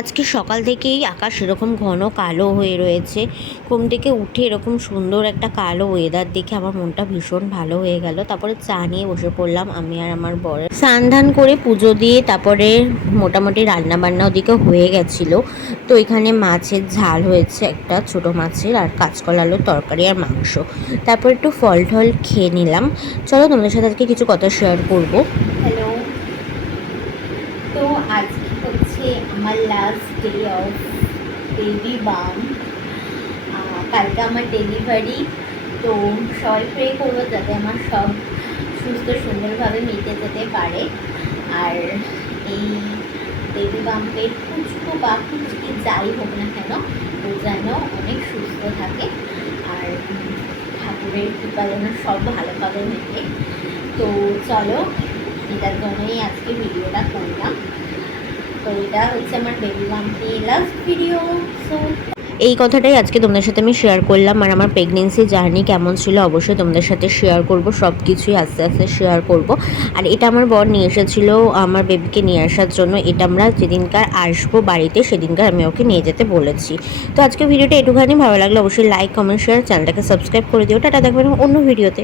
আজকে সকাল থেকেই আকাশ এরকম ঘন কালো হয়ে রয়েছে। ঘুম থেকে উঠে এরকম সুন্দর একটা কালো ওয়েদার দেখে আমার মনটা ভীষণ ভালো হয়ে গেল। তারপরে চা নিয়ে বসে পড়লাম আমি আর আমার বর। স্নান ধান করে পুজো দিয়ে তারপরে মোটামুটি রান্নাবান্না ওদিকে হয়ে গেছিল। তো এখানে মাছের ঝাল হয়েছে একটা, ছোট মাছের আর কাঁচকলা আলুর তরকারি আর মাংস। তারপর একটু ফল টল খেয়ে নিলাম। চলো তোমাদের সাথে আজকে কিছু কথা শেয়ার করব। হ্যালো তো আজকে আমার লাস্ট ডে অফ বেবি বাম কালকে আমার ডেলিভারি তো সবাই প্রে করব যাতে আমার সব সুস্থ সুন্দরভাবে মিটে যেতে পারে। আর এই বেবি বাম্পের কুচকু বা কুচকি যাই হোক না কেন, ও যেন অনেক সুস্থ থাকে। আর ঠাকুরের কৃপা যেন সব ভালোভাবে মেটে। তো চলো, এটার জন্যই আজকে ভিডিওটা করলাম। এই কথাটাই আজকে তোমাদের সাথে আমি শেয়ার করলাম আর আমার প্রেগনেন্সি জার্নি কেমন ছিল অবশ্যই তোমাদের সাথে শেয়ার করব সব কিছুই আস্তে আস্তে শেয়ার করব। আর এটা আমার বর নিয়ে এসেছিল আমার বেবিকে নিয়ে আসার জন্য, এটা আমরা যেদিনকার আসব বাড়িতে সেদিনকার আমি ওকে নিয়ে যেতে বলেছি। তো আজকে ভিডিওটা একটুখানি ভালো লাগলে অবশ্যই লাইক কমেন্ট শেয়ার চ্যানেলটাকে সাবস্ক্রাইব করে দিও। টাটা দেখবেন অন্য ভিডিওতে